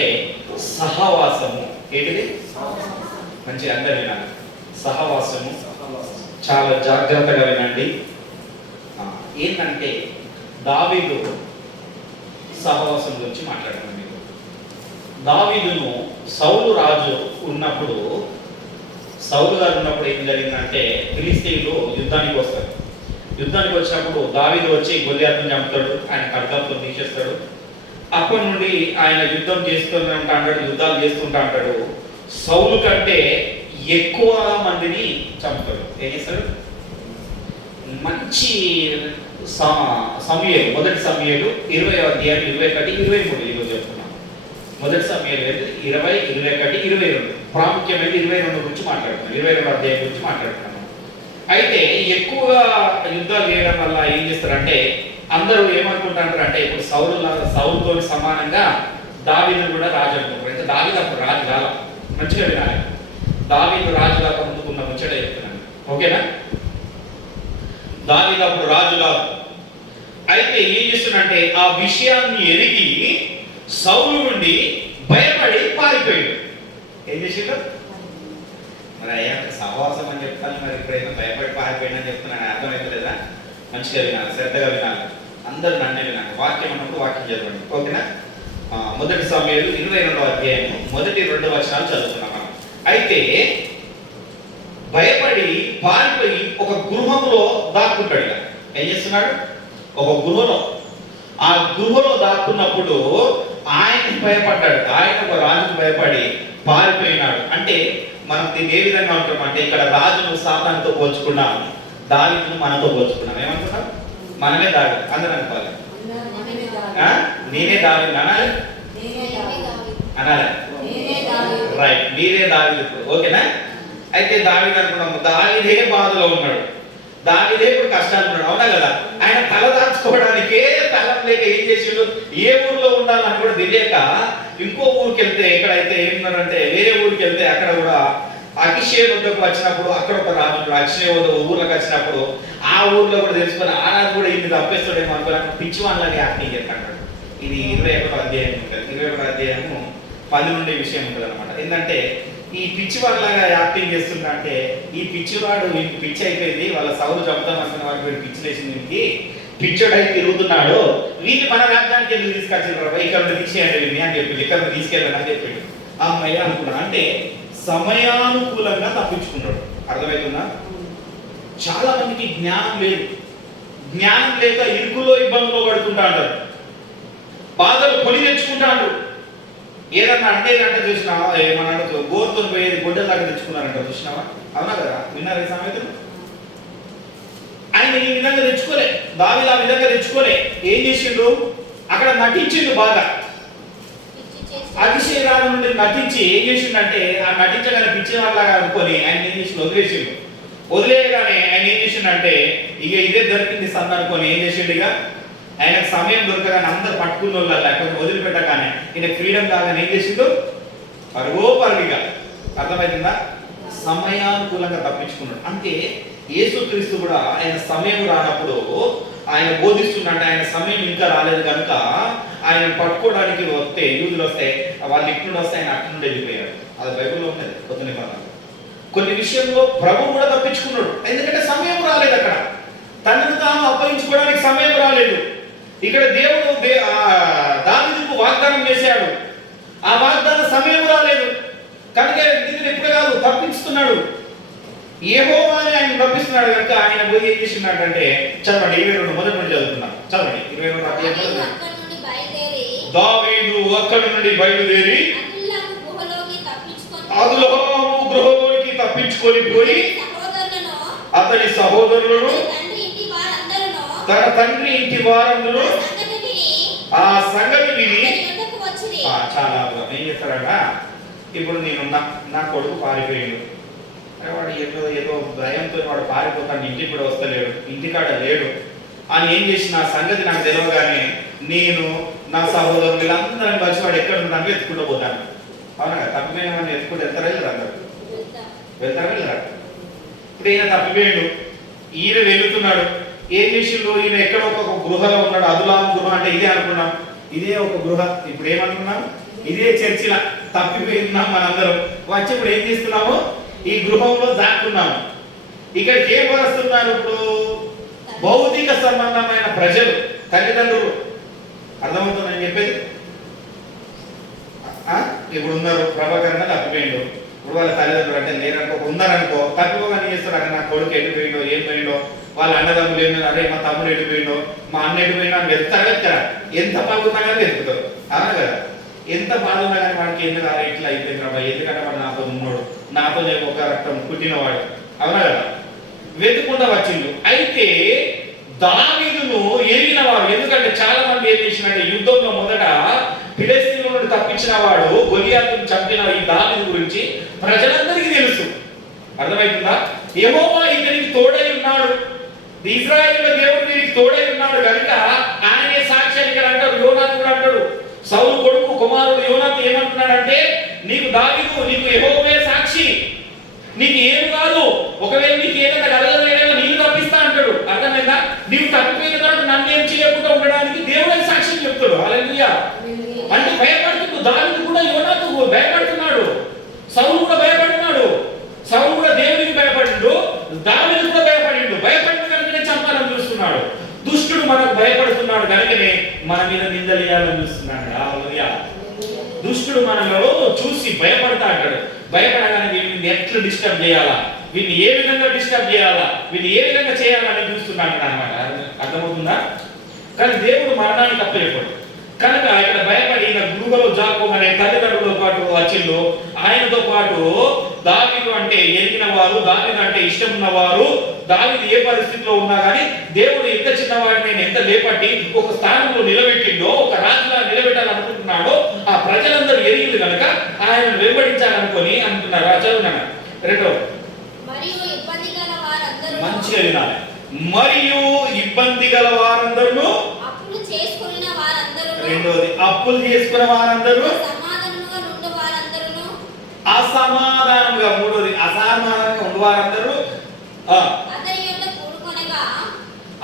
అంటే సహవాసము. ఏంటిది? మంచి అందరు వినాలి. సహవాసము. చాలా జాగ్రత్తగా వినండి. ఏంటంటే దావీదు సహవాసం గురించి మాట్లాడతాను మీకు. దావీదును సౌలు రాజు ఉన్నప్పుడు, సౌలు గారు ఉన్నప్పుడు ఏం జరిగిందంటే ఫిలిస్తీయులు యుద్ధానికి వస్తారు. యుద్ధానికి వచ్చినప్పుడు దావీదు వచ్చి గొల్లియాతును చంపుతాడు, ఆయన ఖడ్గంతో తీసేస్తాడు. అప్పటి నుండి ఆయన యుద్ధం చేస్తూనే ఉంటాడు, యుద్ధాలు చేస్తుంటా అంటాడు. సౌలు కంటే ఎక్కువ మందిని చంపుతాడు. ఏం చేస్తాడు? మంచి సమూయేలు, మొదటి సమూయేలు 20వ అధ్యాయం 21, 23 ఈరోజు చెప్తున్నాం. మొదటి సమూయేలు 20, 21, 22 ప్రాముఖ్యమైన 22 గురించి మాట్లాడుతున్నాం. 22వ అధ్యాయం గురించి మాట్లాడుతున్నాము. అయితే ఎక్కువగా యుద్ధాలు చేయడం వల్ల ఏం చేస్తారంటే అందరూ ఏమనుకుంటారు అంటే ఇప్పుడు సౌలుతో సమానంగా దావీదు కూడా రాజు అనుకుంటారు. అయితే దావీదు అప్పుడు రాజు కాల. మంచిగా వినాలి. దావీదు రాజు కాక ముందుకున్న ముచ్చట చెప్తున్నాను, ఓకేనా? దావీదు అప్పుడు రాజు కాదు. అయితే ఏం చేస్తున్నాడంటే ఆ విషయాన్ని ఎరిగి సౌలు నుండి భయపడి పారిపోయాడు. ఏం చేసిండు మరి? అయ్యా సహవాసం అని చెప్తాను, మరి ఇప్పుడైనా భయపడి పారిపోయాడని చెప్తున్నాను. అర్థమవుతలేదా? మంచిగా వినాలి, శ్రద్ధగా వినాలి, అందరూ నన్నే వినాలి. వాక్యం అన్నప్పుడు వాక్యం చదవండి, ఓకేనా? మొదటి సమూయేలు 22వ అధ్యాయం మొదటి 2 వచనాలు చదువుతున్నాం మనం. అయితే భయపడి పారిపోయి ఒక గృహంలో దాక్కుంటాడు. ఇక ఏం చేస్తున్నాడు? ఒక గృహలో, ఆ గృహలో దాక్కున్నప్పుడు ఆయన భయపడ్డాడు. ఆయన ఒక రాజుకు భయపడి పారిపోయినాడు. అంటే మనం దీన్ని ఏ విధంగా ఉంటాం అంటే ఇక్కడ రాజును సాతానుతో పోల్చుకున్నాం, దావీదును మనతో పోల్చుకున్నాం. ఏమంటున్నాం? మనమే దావీదు. అందరూ అనుకోవాలి, నేనే దావీదు అనాలి, అనాలి. రైట్, మీరే దావీదు ఇప్పుడు, ఓకేనా? అయితే దావీదు అనుకున్నాము, దావీదే బాధలో ఉన్నాడు, దావీదే ఇప్పుడు కష్టాలు ఉన్నాడు, అవునా కదా? ఆయన తల దాచుకోవడానికే తలం లేక ఏం చేసిండు, ఏ ఊర్లో ఉండాలని కూడా తెలియక ఇంకో ఊరికి వెళ్తే, ఎక్కడైతే ఏమన్నారంటే వేరే ఊరికి వెళ్తే అక్కడ కూడా అక్షయ వద్దకు వచ్చినప్పుడు అక్కడ ఒక రాజు అక్షయ వద్ద ఊర్లోకి వచ్చినప్పుడు ఆ ఊర్లో కూడా తెలుసుకొని ఆనాడు కూడా ఇది తప్పేస్తాడేమో అనుకోని పిచ్చి వాళ్ళని యాక్టింగ్ చేస్తాడు. ఇది 21వ అధ్యాయం ఉంటుంది. 21వ అధ్యాయము 10 నుండి విషయం ఉంటుంది అనమాట. ఏంటంటే ఈ పిచ్చివాడిలాగా యాక్టింగ్ చేస్తుందంటే ఈ పిచ్చివాడు వీడికి పిచ్చి అయిపోయింది, వాళ్ళ సౌలు చెప్తాం అనుకున్న వాడికి వీడు పిచ్చి లేచింది, వీడికి పిచ్చోడై తిరుగుతున్నాడు, వీటిని మన రాజ్యానికి ఎందుకు తీసుకొచ్చిండ్రు, ఇక్కడ తీసేయండి వీడిని అని చెప్పింది, ఇక్కడ తీసుకెళ్ళండి అని చెప్పిండు. అమ్మయ్య అనుకున్నాడు. అంటే సమయానుకూలంగా తప్పించుకున్నాడు. అర్థమవుతుందా? చాలా మందికి జ్ఞానం లేదు, జ్ఞానం లేక ఇరుకులో ఇబ్బందులు పడుతుంటా అంటారు, బాధలు కొని తెచ్చుకుంటాడు. ఏదన్నా అంటే చూసినావా, ఏమన్నా గోరుతో పోయేది గొడ్డల దాకా తెచ్చుకున్నారంట, చూసినావా? అవునా కదా? విన్నారా ఈ సామెతలు? ఆయన ఈ విధంగా తెచ్చుకోలే, దావీదు ఆ విధంగా తెచ్చుకోలే. ఏం చేసిండు? అక్కడ నటించిండు బాగా. అభిషేకాల నుండి నటించి ఏం చేసిండంటే ఆ నటించగానే పిచ్చిన వాళ్ళగా అనుకొని ఆయన ఏం చేసిండు? వదిలేసిండు. వదిలేయగానే ఆయన ఏం చేసిండంటే ఇక ఇదే దొరికింది సంద అనుకొని ఏం చేసిండు? ఇక ఆయనకు సమయం దొరకగానే అందరు పట్టుకున్న వాళ్ళ కొంచెం వదిలిపెట్టగానే ఈయన ఫ్రీడమ్ కాగానే ఏం చేసిండు? పరుగోపరుగా. అర్థమవుతుందా? సమయానుకూలంగా తప్పించుకున్నాడు. అంటే యేసుక్రీస్తు కూడా ఆయన సమయం రానప్పుడు ఆయన బోధిస్తుంటే ఆయన సమయం ఇంకా రాలేదు కనుక ఆయన పట్టుకోవడానికి వస్తే యూదులు వస్తే వాళ్ళు ఇట్నుండి వస్తే ఆయన అటు నుండి వెళ్ళిపోయారు. అది బైబిల్లో ఉన్నది కొత్త నిబంధనలో. కొన్ని విషయంలో ప్రభు కూడా తప్పించుకున్నాడు, ఎందుకంటే సమయం రాలేదు. అక్కడ తనను తాను అప్పగించుకోవడానికి సమయం రాలేదు. ఇక్కడ దేవుడు దావీదుకు వాగ్దానం చేశాడు, ఆ వాగ్దాన సమయం రాలేదు కనుక దీనిని ఎప్పుడు కాదు తప్పించుతున్నాడు. యెహోవా ఆయన తప్పిస్తున్నాడు కనుక ఆయన పోయి ఏం చేస్తున్నాడంటే చదవండి 22 మొదటి నుండి చదువుతున్నాం. చదవండి 22వ అధ్యాయం. దావీదు అక్కడి నుండి బయలుదేరి అదుల్లాము గృహలోకి తప్పించుకొని పోయి అతని సహోదరులను తన తండ్రి ఇంటి వారందరూ ఆ సంగతి విని చాలా ఏం చేస్తాడట, ఇప్పుడు నేనున్నా, నా కొడుకు పారిపోయాడు, వాడు ఏదో భయంతో వాడు పారిపోతాడు, ఇంటికి కూడా వస్తలేడు, ఇంటికాడ లేడు అని ఏం చేసిన సంగతి నాకు తెలియగానే నేను నా సహోదరులు వీళ్ళందరిని కలిసి వాడు ఎక్కడ ఉన్నాను ఎత్తుకుంటూ పోతాను. అవునా? తప్పిపోయిన వాడిని ఎత్తుకుంటూ వెళ్తారా వెళ్ళరు? అందరు వెళ్తారా వెళ్ళరా? ఇప్పుడు ఈయన తప్పిపోయాడు, ఈయన వెళుతున్నాడు. ఏం చేసిండు? ఈయన ఎక్కడ ఒక గృహలో ఉన్నాడు, అదులాం గృహ అంటే ఇదే అనుకున్నాం, ఇదే ఒక గృహ. ఇప్పుడు ఏమనుకున్నాం? ఇదే చర్చిల తప్పిపోయినాం మనందరం. వచ్చి ఇప్పుడు ఏం చేస్తున్నాము? ఈ గృహంలో దాక్కున్నాము. ఇక్కడికి ఏం వస్తున్నారు ఇప్పుడు? భౌతిక సంబంధమైన ప్రజలు, తల్లిదండ్రులు. అర్థమవుతుందని చెప్పేది. ఇప్పుడు ఉన్నారు, ప్రభాకరణ తప్పిపోయిండు. ఇప్పుడు వాళ్ళ తల్లిదండ్రులు అంటే లేరనుకో, ఉన్నారనుకో, తప్పిపోగానే చేస్తారు. అక్కడ నా కొడుకు ఎడిపోయిండో, ఏం పోయిండో, వాళ్ళ అన్నదమ్ములు ఏమి, అరే మా తమ్ముడు ఎడిపోయిండో, మా అన్న ఎడిపోయిండో అని వెళ్తారు కదా. ఎంత బాగున్నా కానీ వెతుకుతారు. అవునా కదా? ఎంత బాధ ఉన్నా కానీ వాడికి ఎందుకు అలా ఇట్లా అయిపోయింది రా, ఎందుకంటే వాడు నాతో ఉన్నాడు, నాతో ఒక రక్తం పుట్టినవాడు. అవునా కదా? వెతుకుండా వచ్చిండు. అయితే దావీదును ఎరిగిన వాడు, ఎందుకంటే చాలా మంది ఏం చేసినట్టే, యుద్ధంలో మొదట ఫిలిష్తీయుల నుండి తప్పించిన వాడు గొలియాతును చంపిన ఈ దావీదు గురించి ప్రజలందరికీ తెలుసు. అర్థమవుతుందా? యెహోవా ఇతనికి తోడై ఉన్నాడు, ఇశ్రాయేలు దేవుడు వీరికి తోడై ఉన్నాడు కనుక ఆయనే సాక్ష్యాన్ని ఇక్కడ అంటాడు. యోనాతు కూడా అంటాడు, సౌలు కొడుకు కుమారుడు యోనాతు ఏమంటున్నాడంటే, నీకు దావీదు, నీకు యెహోవే సాక్షి, నీకు ఏమి కాదు, ఒకవేళ నీకు ఏదైనా కలగలేదో నీళ్ళు తప్పిస్తా అంటాడు. అర్థమైందా? నీవు తప్పిపోయిన తర్వాత నన్ను ఏం చేయకుండా ఉండడానికి దేవుడే సాక్ష్యం చెప్తాడు. హల్లెలూయా. అంటే భయపడుతున్నాడు దావీదు కూడా, యోనాతు భయపడుతున్నాడు, సౌలు కూడా భయపడుతున్నాడు. సౌలు కూడా దేవునికి భయపడిండు, దావీదు కూడా భయపడిండు. భయపడిన కనుకనే చంపాలని చూస్తున్నాడు. దుష్టుడు మనకు భయపడుతున్నాడు కనుకనే మన మీద నిందలేయాలని చూస్తున్నాడు. హల్లెలూయా. దుష్టుడు మనలో చూసి భయపడతా అంటాడు. భయపడగానే వీళ్ళని ఎట్లా డిస్టర్బ్ చేయాలా, వీళ్ళని ఏ విధంగా డిస్టర్బ్ చేయాలా, వీళ్ళని ఏ విధంగా చేయాలని చూస్తున్నాడు అన్నమాట. అర్థమవుతుందా? కానీ దేవుడు మరణానికి అప్పచెప్పాడు కనుక ఇక్కడ భయపడి ఈయన గురువులో జాకోబనే తల్లిదండ్రులతో పాటు వచ్చిండు. ఆయనతో పాటు దావీదు అంటే ఎరిగిన వారు, దావీదు అంటే ఇష్టం ఉన్నవారు, దావీదు ఏ పరిస్థితిలో ఉన్నా కానీ దేవుడు ఎంత చిన్నవాడిని నేను ఎంత లేపట్టి ఒక స్థానంలో నిలబెట్టిండో, ఒక రాజులా నిలబెట్టాలనుకుంటున్నాడో ఆ ప్రజలందరూ ఎరిగింది కనుక ఆయన వెంబడించాలనుకొని అంటున్నారు. చదువున్నాను రెండో, మంచిగా వినాలి. మరియు ఇబ్బంది గల వారందరూ, రెండోది అప్పులు చేసుకున్న వారందరూ, అసమాధానంగా, మూడోది అసమాధానంగా ఉండు వారందరూ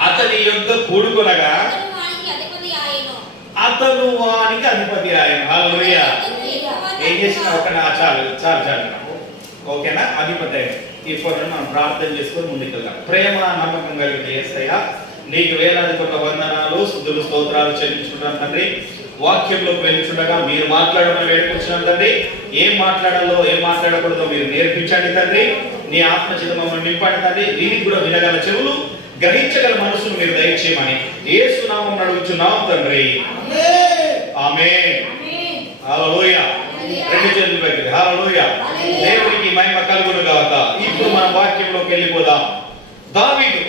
అతని యొద్ద కూడుకొనగా అతను వానికి అధిపతి ఆయన. హల్లెలూయా. ఏం చేసిన ఒక చాలు చాలు చాలు ఓకేనా? అధిపతి ఆయన. ఇప్పుడు మనం ప్రార్థన చేసుకొని ముందుకెళ్దాం. ప్రేమ నమ్మకం కలిగిన యేసయ్యా, నీకు వేలాది కోట్ల వందనాలు, స్తుతులు, స్తోత్రాలు చెల్లించుకుంటాను తండ్రి. వాక్యంలోకి వెళ్ళిచుండగా మీరు మాట్లాడమని వేడుకొచ్చున్నాం తండ్రి. ఏం మాట్లాడాలో ఏం మాట్లాడకూడదో మీరు నేర్పించండి తండ్రి. నీ ఆత్మచేత మమ్మల్ని నింపండి తండ్రి. దీనికి కూడా వినగల చెవులు, గ్రహించగల మనసును మీరు దయచేయమని యేసు నామమున అడుగుచున్నాం తండ్రి. ఆమేన్. హల్లెలూయా. రెండు చేతులు పైకి. హల్లెలూయా. దేవునికి మహిమ కలుగును గాక. ఇప్పుడు మనం వాక్యంలోకి వెళ్ళిపోదాం. దావీదు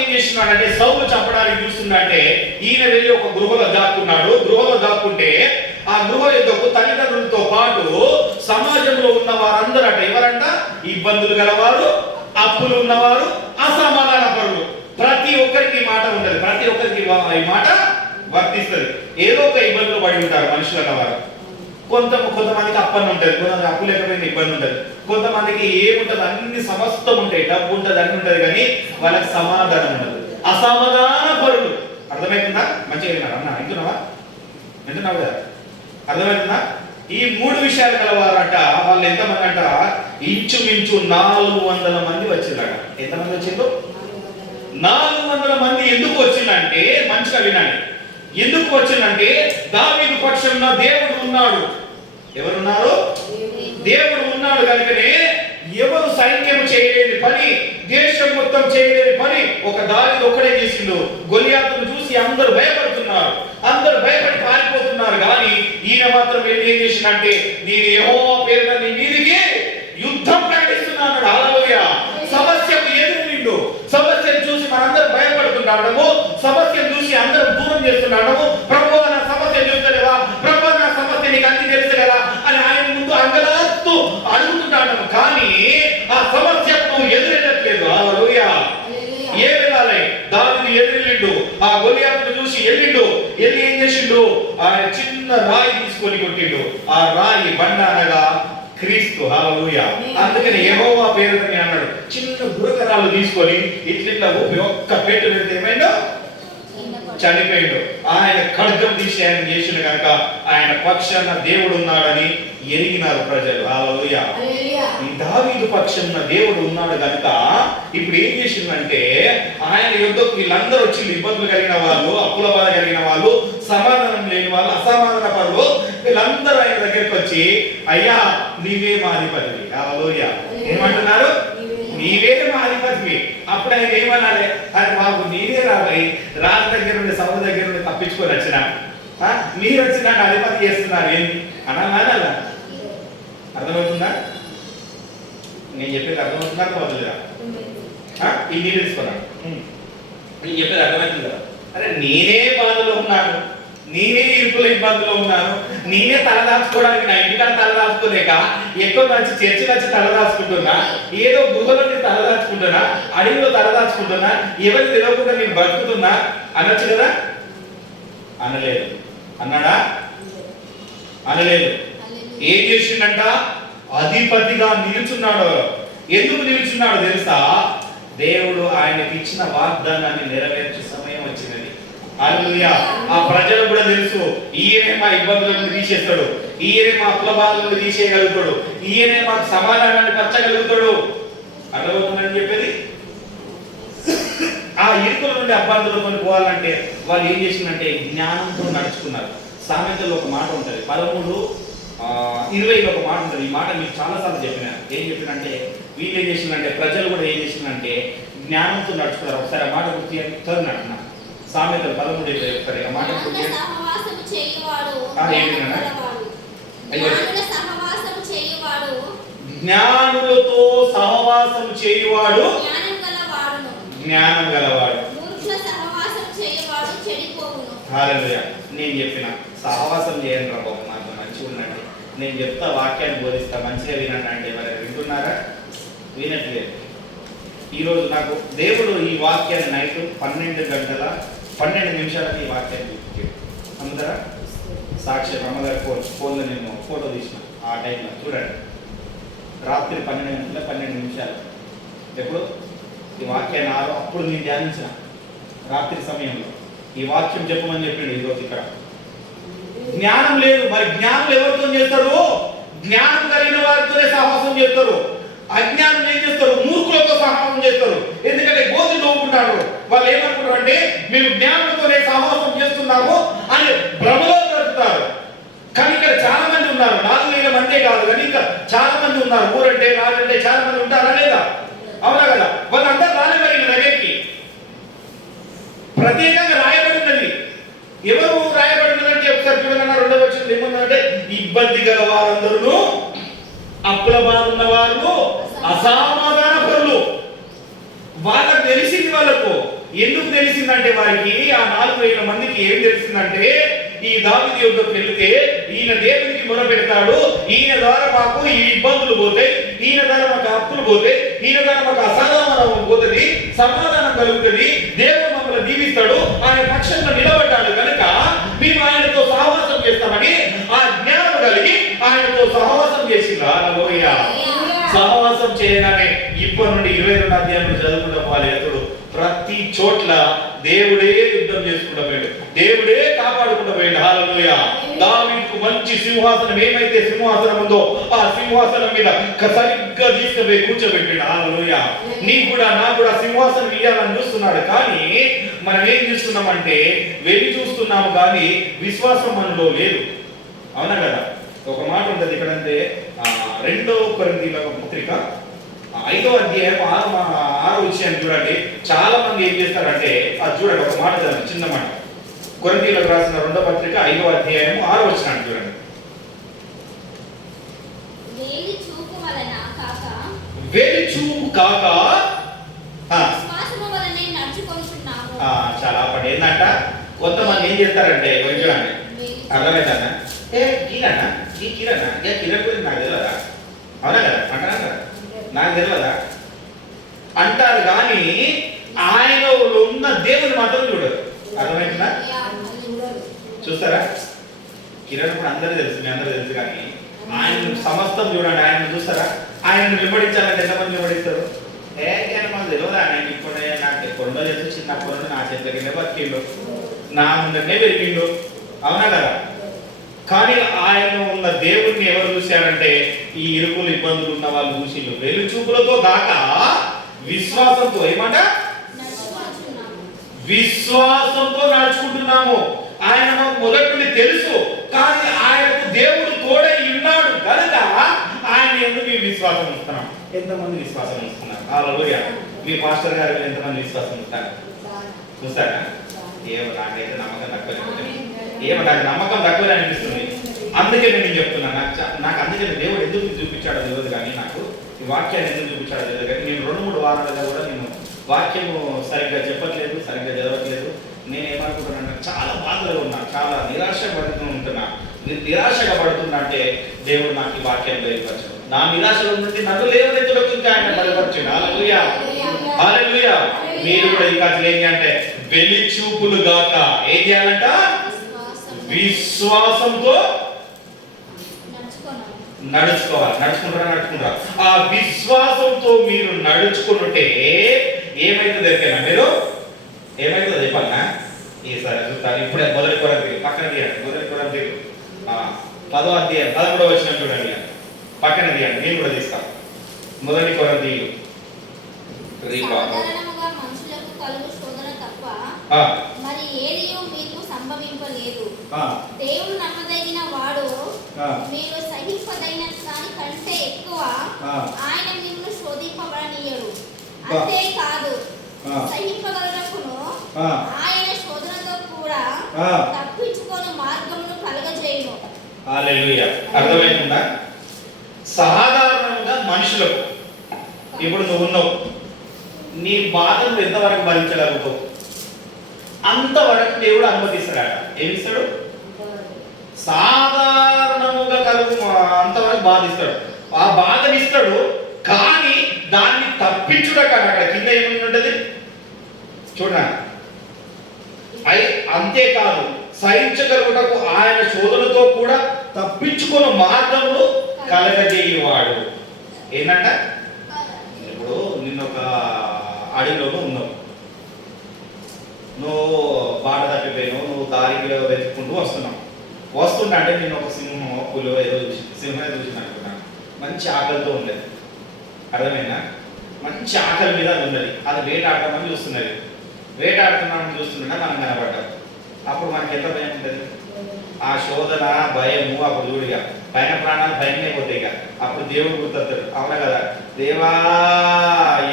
ఏం చేస్తున్నాడంటే, సౌలు చంపడానికి చూస్తున్నాడంటే ఈయన వెళ్ళి ఒక గృహలో దాక్కున్నాడు. గృహలో దాక్కుంటే ఆ గృహ యొద్దకు తల్లిదండ్రులతో పాటు సమాజంలో ఉన్న వారందరూ అట ఎవరంట? ఇబ్బందులు గలవారు, అప్పులు ఉన్నవారు, అసమాధాన పరులు. ప్రతి ఒక్కరికి మాట ఉంటది, ప్రతి ఒక్కరికి ఈ మాట వర్తిస్తుంది. ఏదో ఒక ఇబ్బందులు పడి ఉంటారు మనుషులు అన్నవారు. కొంతమందికి అప్పని ఉంటుంది, కొంతమంది అప్పు లేకపోయిన ఇబ్బంది ఉంటుంది, కొంతమందికి ఏముంటది అన్ని సమస్తం ఉంటాయి, డబ్బు ఉంటుంది, అన్ని ఉంటుంది, కానీ వాళ్ళకి సమాధానం ఉండదు. అసమాధాన పరులు. అర్థమవుతుందా? మంచిగా విన్నారు అన్న, వింటున్నావు కదా? అర్థమవుతుందా? ఈ మూడు విషయాలు కలవారట. వాళ్ళు ఎంతమంది అంట? ఇంచుమించు 400 మంది వచ్చిందట. ఎంతమంది వచ్చిందో? 400 మంది. ఎందుకు వచ్చిందంటే, మంచిగా వినండి, ఎందుకు వచ్చిందంటే దావీదు పక్షంలో దేవుడు ఉన్నాడు. ఎవరున్నారు? దేవుడు ఉన్నాడు కనుకనే ఎవరు సైన్యం చేయలేని పని, దేశం మొత్తం చేయలేని పని ఒక దావీదు ఒక్కడే చేసిండు. గొలియాతును చూసి అందరూ భయపడుతున్నారు, అందరూ భయపడి పారిపోతున్నారు. కానీ ఈయన మాత్రం ఏం చేసిందంటే, నేను యెహోవా పేరున నీ మీదికి యుద్ధం ప్రకటిస్తున్నాడు. హల్లెలూయా. సమస్యకు ఎదురు నిండు, సమస్యను చూసి మనందరం భయపడుతున్నాము, సమస్యను చూసి అందరం దూరం చేస్తున్నాము. ప్రభువా నా సమస్య చూస్తలేవా, ప్రభువా నా సమస్య నీకు అన్ని తెలుసు కదా అని ఆయన ముందు అంగలాస్తూ అడుగుతున్నాడు. కానీ ఆ సమస్యకు ఎదురెళ్ళట్లేదు. హల్లెలూయా. ఏ వెళ్ళాలి? దావీదు ఎదురెళ్ళిండు, ఆ గొలియాతును చూసి వెళ్ళిండు. వెళ్ళి ఏం చేసిండు? ఆ చిన్న రాయి తీసుకొని కొట్టిండు. ఆ రాయి బండ అనగా క్రీస్తు. హల్లెలూయా. అందుకని యెహోవా పేరుని అన్నాడు. చిన్న గురకరాలు తీసుకొని ఇట్లా ఒక్క పెట్టు పెడితే ఏమైందో చనిపోయాడు. ఆయన ఖడ్గం తీసి ఆయన చేసిన కనుక ఆయన పక్షాన దేవుడు ఉన్నాడని ఎరిగినారు ప్రజలు. హల్లెలూయా. ఈ దావీదు పక్షాన దేవుడు ఉన్నాడు కనుక ఇప్పుడు ఏం చేసిందంటే ఆయన యుద్ధకు వీళ్ళందరూ వచ్చి ఇబ్బందులు కలిగిన వాళ్ళు, అప్పుల బాధ కలిగిన వాళ్ళు, సమాధానం లేని వాళ్ళు, అసమాధాన పరులు, వీళ్ళందరూ ఆయన దగ్గరికి వచ్చి అయ్యా నీవే మా అధిపతివి. హల్లెలూయా. ఏమంటున్నారు? నీవే మా అధిపతివి. అప్పుడు ఆయన ఏమనాలి? అది మాకు నీవే రాబోయి రాజు దగ్గర నుండి సభ దగ్గర నుండి తప్పించుకొని వచ్చినా మీరు వచ్చి నన్ను అధిపతి చేస్తున్నారు ఏంటి అనాలా? అర్థమవుతుందా? నేను చెప్పేది అర్థమవుతుందా? అర్థమవుతుందా? ఈ నీళ్ళు తీసుకున్నాను. నేను చెప్పేది అర్థమవుతుందా? అరే నేనే బాధలో ఉన్నాను, నేనే ఇరుకుల ఇబ్బందులో ఉన్నాను, నేనే తలదాచుకోవడానికి నా ఇంటికాడ తలదాచుకోలేక ఎక్కువ మంచి చర్చికి వచ్చి తలదాచుకుంటున్నా, ఏదో గుహలో నేను తలదాచుకుంటున్నా, అడవిలో తలదాచుకుంటున్నా, ఎవరికి తెలియకుండా నేను బతుకుతున్నా అనొచ్చు కదా? అనలేదు. అన్నాడా? అనలేదు. ఏం చేసిండంట? అధిపతిగా నిలుచున్నాడు. ఎందుకు నిలుచున్నాడు తెలుసా? దేవుడు ఆయనకి ఇచ్చిన వాగ్దానాన్ని నెరవేర్చే సమయం వచ్చినది. హల్లెలూయా. ఆ ప్రజలు కూడా తెలుసు ఈయనే మా ఇబ్బందులను తీసేస్తాడు, ఈయనే మా అప్పుల బాధలను తీసేయగలుగుతాడు, ఈయనే మాకు సమాధానాన్ని పంచగలుగుతాడు. అర్థమవుతుందని చెప్పేది. ఆ ఇరుకుల నుండి అబ్బాంతులు కొని పోవాలంటే వాళ్ళు ఏం చేసిందంటే జ్ఞానంతో నడుచుకున్నారు. సామెతల్లో ఒక మాట ఉంటుంది, 13:20 ఒక మాట ఉంటుంది. ఈ మాట మీకు చాలాసార్లు చెప్పిన. ఏం చెప్పినంటే వీళ్ళు ఏం చేసిందంటే ప్రజలు కూడా ఏం చేసిందంటే జ్ఞానంతో నడుచుకున్నారు. ఒకసారి ఆ మాట గుర్తు చదివినట్టున్నా. సామెతలు 13:20 ఒకసారి ఆ మాట గుర్తు జ్ఞానులతో సహవాసం చేయువాడు జ్ఞానం గలవాడు. హల్లెలూయా. నేను చెప్పిన సహవాసం చేయండి రా బాబు, నాకు మంచిగా ఉండండి, నేను చెప్తా వాక్యాన్ని బోధిస్తా, మంచిగా వినండి అంటే ఎవరైనా వింటున్నారా? వినట్లేదు. ఈరోజు నాకు దేవుడు ఈ వాక్యాన్ని నైట్ 12:12 ఈ వాక్యాన్ని చూపించాడు. అందరా సాక్షి అమ్మగారి ఫోన్లో నేను ఫోటో తీసిన ఆ టైంలో చూడండి. రాత్రి 12:12 ఎప్పుడు ఈ వాక్యాన్ని అప్పుడు నేను ధ్యానించిన రాత్రి సమయంలో ఈ వాక్యం చెప్పమని చెప్పిండు. ఈరోజు ఇక్కడ జ్ఞానం లేదు. మరి జ్ఞానం ఎవరితో చేస్తారు? జ్ఞానం కలిగిన వారితోనే సహవాసం చేస్తారు. అజ్ఞానం ఏం చేస్తారు? మూర్ఖులతో సహవాసం చేస్తారు. ఎందుకంటే గోధి నవ్వుకుంటారు. వాళ్ళు ఏమనుకుంటారు అంటే మేము జ్ఞానంతోనే సహవాసం చేస్తున్నాము అని భ్రమలో బ్రతుకుతారు. కానీ ఇక్కడ చాలా మంది ఉన్నారు, 4,000 మందే కాదు కానీ ఇంకా చాలా మంది ఉన్నారు. ఊరంటే రాజంటే చాలా మంది ఉంటారా లేదా? అవునా కదా? వాళ్ళందరూ రాలే మరి దగ్గరికి ప్రత్యేకంగా రాయబడినది. ఎవరు రాయబడినదంటే ఒకసారి చూడన్నా 2వ వచనంలో ఏమన్నారంటే ఇబ్బంది గల వారందరూ, అప్పుల బాధ ఉన్న వారు, అసమాధాన పరులు. వాళ్ళకు తెలిసింది. వాళ్ళకు ఎందుకు తెలిసిందంటే వారికి ఆ 4,000 మందికి ఏం తెలిసిందంటే ఈ దావీదు యుద్ధకు వెళితే ఈయన దేవునికి మొరపెడతాడు, ఈయన ద్వారా మాకు ఈ ఇబ్బందులు పోతాయి, ఈయన ద్వారా మాకు అప్పులు పోతాయి, ఈయన ద్వారా మాకు అసమాధానం పోతుంది, సమాధానం కలుగుతుంది, దేవుడు మమ్మల్ని దీవిస్తాడు, ఆయన పక్షంలో నిలబడ్డాడు కనుక మేము ఆయనతో సహవాసం చేస్తామని ఆ జ్ఞానం కలిగి ఆయనతో సహవాసం చేసిందా? హల్లెలూయా. సహవాసం చేయగానే ఇప్పటి నుండి 22 అధ్యాయంలో చదువుకుంటూ పోవాలి. ఎప్పుడు ప్రతి చోట్ల దేవుడే యుద్ధం చేసుకుంటూ పోయాడు, దేవుడే కాపాడుకుంటూ పోయాడు. హల్లెలూయా. దావీదుకు మంచి సింహాసనం, ఏమైతే సింహాసనం ఉందో ఆ సింహాసనం మీద సరిగ్గా తీసుకుపోయి కూర్చోబెట్టాడు. హల్లెలూయా. నీకు కూడా నాకు కూడా సింహాసనం ఇవ్వాలని చూస్తున్నాడు. కానీ మనం ఏం చూస్తున్నామంటే వెళ్ళి చూస్తున్నాము కానీ విశ్వాసం మనలో లేదు. అవునా కదా? ఒక మాట ఉంటుంది ఇక్కడంటే 2 కొరింథీయుల పత్రిక 5వ అధ్యాయం 6వ విషయాన్ని చూడండి. చాలా మంది ఏం చేస్తారంటే అది చూడండి, ఒక మాట చదవండి, చిన్న మాట. కొరింథీయులకు రాసిన 2వ పత్రిక 5వ అధ్యాయం 6వ వచనాన్ని చూడండి. వేలి చూపు కాక చాలా పడి ఏంటంట కొంతమంది ఏం చేస్తారంటే చూడండి, అర్థమైందన్నా కిరణ్ గురించి నాకు తెలియదా? అవునా కదా? అంటారా? నాకు తెలియదా అంటారు కానీ ఆయనలో ఉన్న దేవుని మాత్రం చూడరు. అర్థమైందా? చూస్తారా? కిరణ్ కూడా అందరూ తెలుసు, మీ అందరూ తెలుసు, కానీ ఆయన సమస్తం చూడండి. ఆయన చూస్తారా? ఆయనను వెంబడించాలంటే ఎంతమంది వెంబడిస్తారు? మాకు తెలియదా? ఆయన ఇప్పుడు నాకు ఎప్పుడుందో తెలుసు, చిన్నప్పుడు నా చేతికి బతికిండు. నా ముందరనే పెరిగిండు, అవునా కదా? కానీ ఆయన ఉన్న దేవుణ్ణి ఎవరు చూశారంటే ఈ ఇరుకులు ఇబ్బందులు ఉన్న వాళ్ళు చూసిండు. వెలుచూపులతో కాక విశ్వాసంతో, ఏమాట విశ్వాసంతో నడుచుకుంటున్నాము. ఆయన మాకు మొదటి నుండి తెలుసు, కానీ ఆయనకు దేవుడు తోడై ఉన్నాడు కనుక ఆయన ఎందుకు మీ విశ్వాసం ఇస్తున్నాం. ఎంతమంది విశ్వాసం ఇస్తున్నారు? హల్లెలూయా. మీ పాస్టర్ గారు ఎంతమంది విశ్వాసం ఇస్తారు? చూస్తారా? ఏమో నాకైతే నమ్మకం తక్కువ, ఏమో నాకు నమ్మకం తక్కువ అనిపిస్తుంది. అందుకే నేను చెప్తున్నాను, నాకు అందుకే దేవుడు ఎందుకు చూపించాడో తెలియదు, కానీ నాకు ఈ వాక్యాన్ని ఎందుకు చూపించాడో తెలియదు. కానీ నేను 2-3 వారాలుగా కూడా నేను వాక్యము సరిగ్గా చెప్పట్లేదు, సరిగ్గా చదవట్లేదు. నేను ఏమనుకుంటున్నాను, చాలా బాధలో ఉన్నా, చాలా నిరాశ పడుతూ ఉంటున్నా. నిరాశగా పడుతున్నా అంటే దేవుడు నాకు ఈ వాక్యాన్ని బయలుపరచడు. నా నిరాశలో నుండి నన్ను లేవనెత్తులకు ఇంకా ఆయన బయలుపరచండి. హల్లెలూయా, హల్లెలూయా. మీరు కూడా ఇంకా ఏంటి అంటే వెలిచూపులు గాక ఏం చేయాలంట? విశ్వాసంతో నడుచుకోవాలి. నడుచుకుంటారా? ఆ విశ్వాసంతో మీరు నడుచుకుంటే ఏమైతే దొరికినా మీరు ఏమైతుందో చెప్పాలనా? ఈసారి చూస్తారు. ఇప్పుడే మొదటి కొరంథీ పక్కన తీయండి. మొదటి కొరంథీ 10వ అధ్యాయం 13వ వచనం చూడండి. పక్కన తీయండి, నేను కూడా తీస్తాను. మొదటి కొరంథీ మరి ఏదియో మీకు సంభవింపలేదు. దేవుడు నమ్మదగిన వాడు, మీరు సహింపదగిన దాని కంటే ఎక్కువ ఆయన మిమ్మల్ని శోధింపబడనీయడు. అంతేకాదు సహింపగలకును ఆయన శోధనతో కూడా తప్పించుకొని మార్గమును కలగజేయును. హల్లెలూయా. అర్థమవుతుందా? సాధారణంగా మనుషులకు ఇప్పుడు నువ్వు ఉన్నావు, నీ బాధను ఎంతవరకు భరించగలుగుతావు అంతవరకు దేవుడు అనుమతిస్తాడు. ఏమిస్తాడు? సాధారణముగా అంతవరకు బాధిస్తాడు, ఆ బాధనిస్తాడు. కానీ దాన్ని తప్పించుట కాదు. అక్కడ కింద ఏముంటుంది చూడండి. అంతేకాదు సహించగలుగుటకు ఆయన శోధనతో కూడా తప్పించుకున్న మార్గమును కలగజేయువాడు. ఏంటంట? ఇప్పుడు నిన్న ఒక అడవిలోనూ ఉన్నావు, నువ్వు బాట తప్పిపోయినావు, నువ్వు దారికి వెతుక్కుంటూ వస్తున్నా అంటే నేను ఒక సింహం పులి ఏదో సింహం చూసిన అనుకున్నాను. మంచి ఆకలితో ఉండేది, అర్థమైనా? మంచి ఆకలి మీద అది ఉన్నది. అది వేటాడతామని చూస్తున్నది. వేటాడుతున్నామని చూస్తున్నా మనం కనబడ్డాం. అప్పుడు మనకి ఎంత భయం ఉంటుంది? ఆ శోధన, భయము, అప్పుడు చూడిగా పైన ప్రాణాలు భయమే పోతాయి. ఇక అప్పుడు దేవుడు గుర్తొస్తాడు, అవునా కదా? దేవా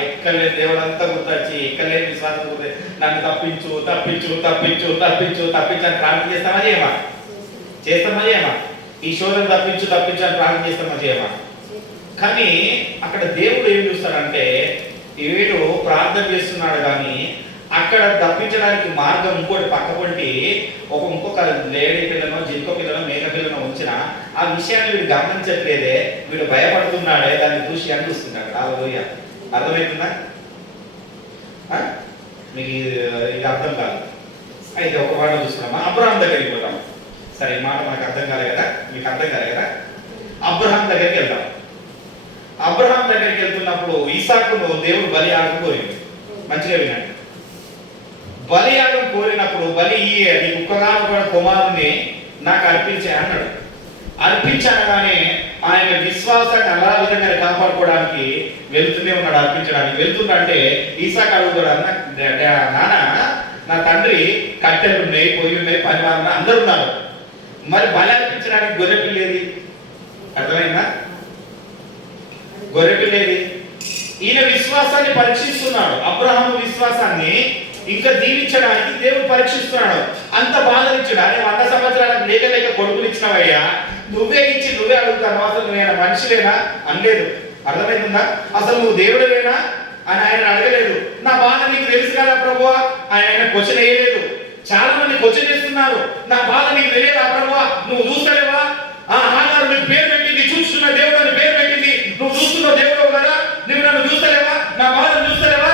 ఎక్కలే దేవుడు అంతా గుర్తొచ్చి ఎక్కలేని విశ్వాసం గుర్తు, నన్ను తప్పించు తప్పించు తప్పించు తప్పించు తప్పించు అని ప్రార్థన చేస్తామా చేయమా? చేస్తామా చేయమా? ఈ శోధన తప్పించు తప్పించు అని ప్రార్థన చేస్తామా చేయమా? కానీ అక్కడ దేవుడు ఏం చూస్తాడంటే, వీడు ప్రార్థన చేస్తున్నాడు కానీ అక్కడ తప్పించడానికి మార్గం ఇంకోటి పక్కపొంటి ఇంకొక లేడీ పిల్లను, జింక పిల్లను, మేక పిల్లను ఉంచిన ఆ విషయాన్ని వీడు గమనించట్లేదే, వీడు భయపడుతున్నాడే, దాన్ని చూసి అనిపిస్తున్నాడు. హల్లెలూయా. అర్థమవుతుందా? మీకు ఇది అర్థం కాదు. అయితే ఒక మాట చూస్తున్నామా? అబ్రహాం దగ్గరికి పోతాం. సరే, ఈ మాట మనకు అర్థం కాలే కదా, మీకు అర్థం కాలే కదా. అబ్రహాం దగ్గరికి వెళ్తాం. అబ్రహాం దగ్గరికి వెళ్తున్నప్పుడు ఇసాకును దేవుడు బలియాగం కోరింది. మంచిగా వినండి. బలియాగం కోరినప్పుడు బలి నీకు ఒక్కగానొక కుమారుని నాకు అర్పించే అన్నాడు. అర్పించగానే ఆయన విశ్వాసాన్ని అలా విధంగా కాపాడుకోవడానికి వెళ్తూనే ఉన్నాడు. అర్పించడానికి వెళ్తుంటే ఇసాకు అడుగుతాడు, నాన్న నా తండ్రి కట్టెలు ఉన్నాయి, పొయ్యి ఉన్నాయి, పనివారు అందరు ఉన్నారు, మరి బలి అర్పించడానికి గొర్రె పిల్లేది? అర్థమైందా? గొర్రె పిల్లేది? ఈయన విశ్వాసాన్ని పరీక్షిస్తున్నాడు. అబ్రహాము విశ్వాసాన్ని ఇంకా దీవించడానికి దేవుడు పరీక్షిస్తున్నాడు. అంత బాధనిచ్చాడు. అరే 100 సంవత్సరాలకు లేక కొడుకులు ఇచ్చినవయ్యా, నువ్వే ఇచ్చి నువ్వే అడుగుతాను, అసలు నువ్వేనా మనిషిలేనా అనలేదు. అర్థమవుతుందా? అసలు నువ్వు దేవుడివేనా అని ఆయన అడగలేదు. నా బాధ నీకు తెలుసు కదా ప్రభువా అని ఆయన క్వశ్చన్ వేయలేదు. చాలా మంది క్వశ్చన్ చేస్తున్నారు, నా బాధ నీకు తెలియదా ప్రభువా, నువ్వు చూస్తలేవా? ఆనాడు నీకు పేరు పెట్టింది, చూస్తున్న దేవుడు అని పేరు పెట్టింది, నువ్వు చూస్తున్న దేవుడు కదా, నువ్వు నన్ను చూస్తలేవా, నా బాధను చూస్తలేవా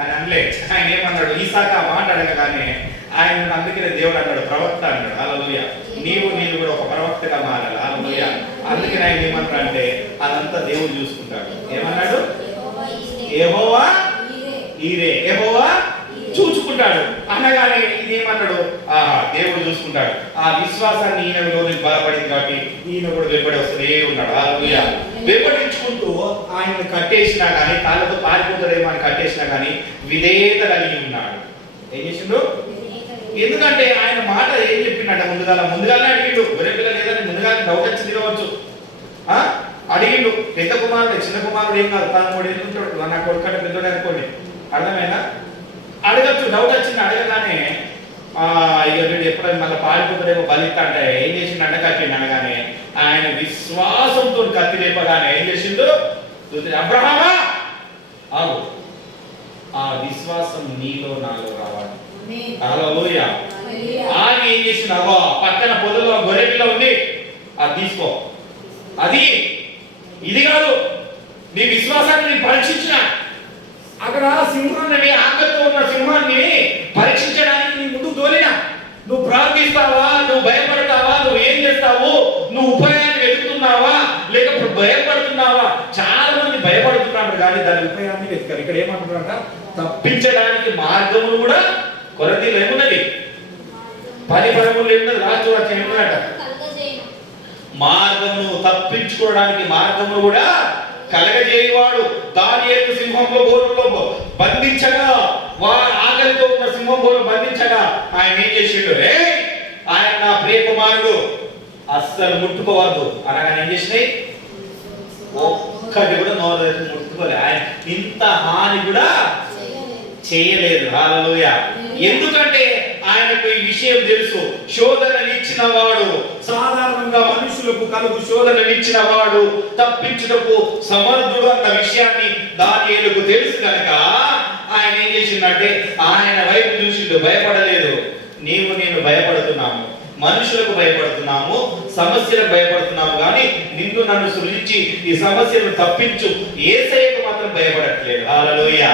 అని అనలే. ఆయన ఏమన్నాడు? ఈసాక ఆ మాట అడగగానే ఆయన అందుకనే దేవుడు అన్నాడు, ప్రవక్త అన్నాడు. హల్లెలూయా. నీవు కూడా ఒక ప్రవక్తగా మారాలి. హల్లెలూయా. అందుకని ఆయన ఏమన్నాడు అంటే అదంతా దేవుడు చూసుకుంటాడు. ఏమన్నాడు? యెహోవా ఈరే, యెహోవా చూసుకుంటాడు. అనగానే ఇదేమన్నాడు, ఆహా దేవుడు చూసుకుంటాడు, ఆ విశ్వాసాన్ని ఈయనలో బలపడింది కాబట్టి ఈయన కూడా వెంబడి వస్తూనే ఉన్నాడు. హల్లెలూయా. వెంబడించుకుంటూ ఆయన కట్టేసినా కానీ, కాళ్ళతో పారిపోతాడేమో అని కట్టేసినా కానీ విధేయత కలిగి ఉన్నాడు. ఏం చేసిండు? ఎందుకంటే ఆయన మాట ఏం చెప్పినట్ట, ముందుగానే అడిగిండు. గొర్రె పిల్ల లేదని ముందుగానే డౌట్ వచ్చింది కావచ్చు. అడిగిండు. పెద్ద కుమారుడు చిన్న కుమారుడు ఏం కాదు, 13 ఏళ్ళు ఉంటాడు, నా కొడుకు అంటే పెద్దోడు అనుకోండి, అర్థమైనా అడగచ్చు. డౌట్ వచ్చింది. అడగగానే ఇక వీడు ఎప్పుడైనా మళ్ళీ పారిపోతాడేమో బలిస్తా అంటే ఏం చేసిండు? కట్టిండు. అనగానే ఆయన విశ్వాసంతో కత్తి లేపగానే ఏం చేసిండు? అబ్రహామా ఆగు, ఆ విశ్వాసం నీలో నాలో రావాలి. హల్లెలూయా. ఆయన ఏం చేసిండు? అగో పక్కన పొదలో గొర్రె పిల్ల ఉంది, అది తీసుకో. అది ఇది కాదు, నీ విశ్వాసాన్ని నేను పరీక్షించిన. అక్కడ సింహాన్ని, ఆకలితో ఉన్న సింహాన్ని పరీక్షించడానికి నీ ముందు తోలినా. నువ్వు ప్రార్థిస్తావా, నువ్వు భయపడతావా, నువ్వు ఏం చేస్తావు, నువ్వు ఉపాయాన్ని వెతుకుతున్నావా లేకపోతే భయపడుతున్నావా? చాలా మంది భయపడుతున్నారు కానీ దాని ఉపాయాన్ని వెతకారు. ఇక్కడ ఏమంటున్నారంట, తప్పించడానికి మార్గములు కూడా కొరతీలు ఏమున్నది, 10 పదములు ఏమున్నది, రాజు వాక్యం ఏమున్నట, మార్గము తప్పించుకోవడానికి మార్గము కూడా కలగజేయవాడు. దానియేలు సింహంలో బోనులో బంధించగా, ఆకలితో ఉన్న సింహం బోను బంధించగా ఆయన ఏం చేసిండు? ఆయన నా ప్రియ కుమారుడు, అస్సలు ముట్టుకోవద్దు అనగా ఏం చేసినాయి? ఒక్కటి కూడా నోరు ముట్టుకోలే. ఆయన ఇంత హాని కూడా చేయలేదు. హల్లెలూయా. ఎందుకంటే ఆయనకు ఈ విషయం తెలుసు. శోధననిచ్చిన వాడు, సాధారణంగా మనుషులకు కలుగు శోధననిచ్చిన వాడు తప్పించుటకు సమర్థుడు అన్న విషయాన్ని దానియేలుకు తెలుసు కనుక ఆయన ఏం చేసిందంటే ఆయన వైపు చూసిండు, భయపడలేదు. నీవు నేను భయపడుతున్నాము, మనుషులకు భయపడుతున్నాము, సమస్యలకు భయపడుతున్నాము, కానీ నిన్ను నన్ను సృష్టించి ఈ సమస్యను తప్పించు యేసయ్యకు మాత్రం భయపడట్లేదు. హల్లెలూయా.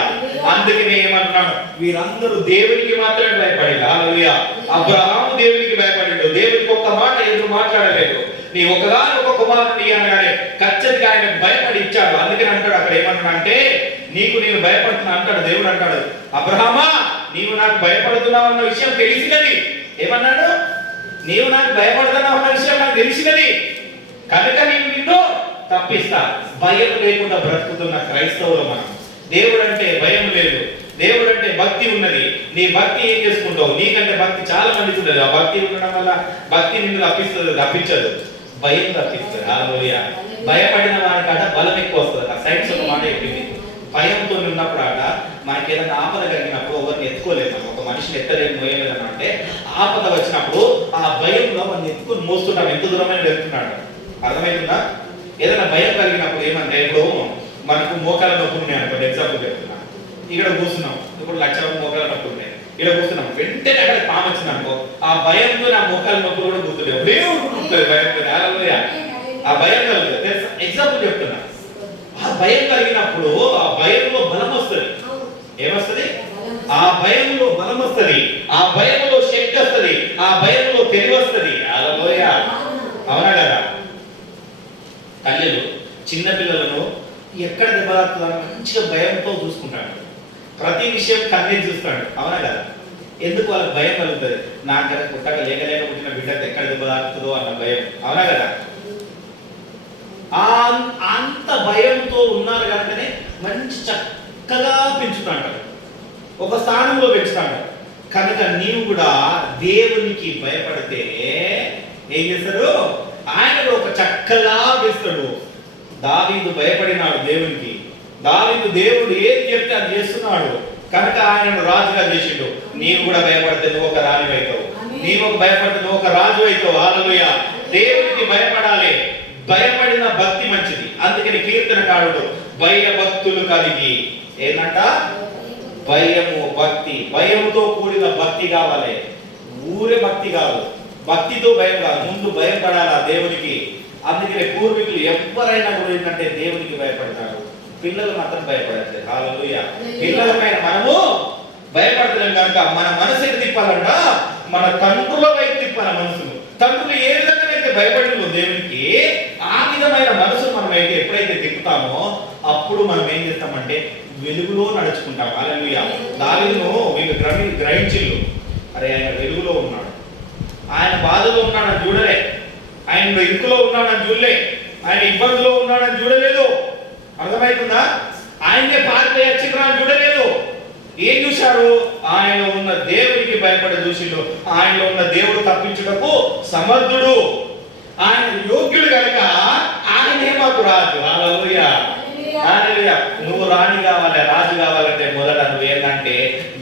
అందుకనే ఏమంటున్నాడు, వీరందరూ దేవునికి మాత్రమే భయపడింది. హల్లెలూయా. అబ్రహాము దేవునికి భయపడిండు, దేవునికి ఒక్క మాట ఎదురు మాట్లాడలేదు. నీ ఒక్క కుమారుని అనగానే ఖచ్చితంగా ఆయన భయపడి ఇచ్చాడు. అందుకని అంటాడు అక్కడ ఏమంటున్నాడంటే, నీకు నేను భయపడుతున్నా అంటాడు దేవుడు. అంటాడు, అబ్రహామా నీవు నాకు భయపడుతున్నావు అన్న విషయం తెలిసినది. ఏమన్నాడు? నీవు నాకు భయపడుతున్నావు అన్న విషయం నాకు తెలిసినది కనుక నేను నిన్ను తప్పిస్తా. భయం లేకుండా బ్రతుకుతున్న క్రైస్తవులు మనం. దేవుడు అంటే భయం లేదు, దేవుడు అంటే భక్తి ఉన్నది. నీ భక్తి ఏం చేసుకుంటావు? నీకంటే భక్తి చాలా మందికి ఉన్నది. ఆ భక్తి ఉండడం వల్ల భక్తి నిన్ను తప్పించదు, భయం తప్పిస్తుంది. హల్లెలూయా. భయపడిన వారికట బలం ఎక్కువ వస్తుంది. ఆ సైన్స్ ఒక మాట చెప్పింది, భయంతో ఉన్నప్పుడు ఆట మనకి ఏదైనా ఆపద కలిగినప్పుడు ఎవరిని ఎత్తుకోలేదు, ఒక మనిషిని ఎత్తలేదు, మోయలేదు అంటే ఆపద వచ్చినప్పుడు ఆ భయంలో మనం ఎత్తుకొని మోస్తుంటాం, ఎంత దూరమైన వెళ్తున్నాడు. అర్థమవుతుందా? ఏదైనా భయం కలిగినప్పుడు ఏమంటే, ఇప్పుడు మనకు మోకాల నొప్పులు ఉన్నాయి అనుకోండి, ఎగ్జాంపుల్ చెప్తున్నా, ఇక్కడ కూర్చున్నాం, ఇప్పుడు 1,00,000 మోకాల నొప్పులు ఉన్నాయి, ఇక్కడ కూర్చున్నాం, వెంటనే అక్కడ పాము వచ్చింది అనుకో, ఆ భయంతో నా మోకాల నొప్పులు కూడా కూర్చుంటాయి. భయంతో ఆ భయం కలుగుతుంది. ఎగ్జాంపుల్ చెప్తున్నా. ఆ భయం కలిగినప్పుడు ఆ భయంలో బలం వస్తుంది. ఏమొస్తుంది? ఆ భయంలో బలం వస్తుంది, ఆ భయంలో శక్తి వస్తుంది, ఆ భయంలో తెలివి వస్తుంది. హల్లెలూయా. అవునా కదా? తల్లులు చిన్న పిల్లలను ఎక్కడ దెబ్బతాకుతుందని మంచిగా భయంతో చూసుకుంటాడు. ప్రతి విషయం కన్నీ చూస్తాడు. అవునా కదా? ఎందుకు వాళ్ళకి భయం కలుగుతుంది? నాకు కదా పుట్టక లేక పుట్టిన బిడ్డకు ఎక్కడ దెబ్బతాకుతుందో అన్న భయం. అవునా కదా? అంత భయంతో ఉన్నారు కనుకనే మంచి చక్కగా పెంచుతాడు, ఒక స్థానంలో పెంచుతాడు. కనుక నీవు కూడా దేవునికి భయపడితే ఏం చేస్తాడు? ఆయన ఒక చక్కగా పెంచుతాడు. దావీదు భయపడినాడు దేవునికి. దావీదు దేవుడు ఏది చెప్తే అది చేస్తున్నాడు కనుక ఆయనను రాజుగా చేసిండు. నీవు కూడా భయపడితే నువ్వు ఒక రాణి అవుతావు, నీవు ఒక భయపడితే నువ్వు ఒక రాజు అవుతావు. హల్లెలూయా. దేవునికి భయపడాలి. భయపడిన భక్తి మంచిది. అందుకని కీర్తనకారుడు భయభక్తులు కలిగి, ఏంటంట? భయము భక్తి, భయముతో కూడిన భక్తి కావాలి. ఊరే భక్తి కాదు, భక్తితో భయం కాదు, ముందు భయం పడాలా దేవునికి. అందుకని పూర్వీకులు ఎవరైనా కూడా ఏంటంటే దేవునికి భయపడతారు, పిల్లలు మాత్రం భయపడట్లేదు. హల్లెలూయా. పిల్లలపైన మనము భయపడలేం కనుక మన మనసుని తిప్పాలంట, మన తండ్రుల వైపు తిప్పాల మనసును. తండ్రులు ఏ విధంగా అయితే భయపడిందో దేవునికి, ఆ విధమైన మనసు మనం అయితే ఎప్పుడైతే తిప్పుతామో అప్పుడు మనం ఏం చేస్తామంటే వెలుగులో నడుచుకుంటాం. హల్లెలూయా. దావీదును వీళ్ళు గ్రహించిల్లు, అరే ఆయన వెలుగులో ఉన్నాడు, ఆయన బాధలో ఉన్నాడని చూడలే, ఆయన ఇరుకులో ఉన్నాడని చూడలే, ఆయన ఇబ్బందిలో ఉన్నాడని చూడలేదు. అర్థమవుతుందా? ఆయనే పారిపోయే చిత్రాన్ని చూడలేదు. ఏం చూశారు? ఆయన ఉన్న దేవునికి భయపడే చూసిండు. ఆయనలో ఉన్న దేవుడు తప్పించుటకు సమర్థుడు, ఆయన యోగ్యుడు కనుక ఆయనే మాకు రాజు. హల్లెలూయా. హల్లెలూయా. నువ్వు రాణి కావాలి, రాజు కావాలంటే మొదట నువ్వు ఏంటంటే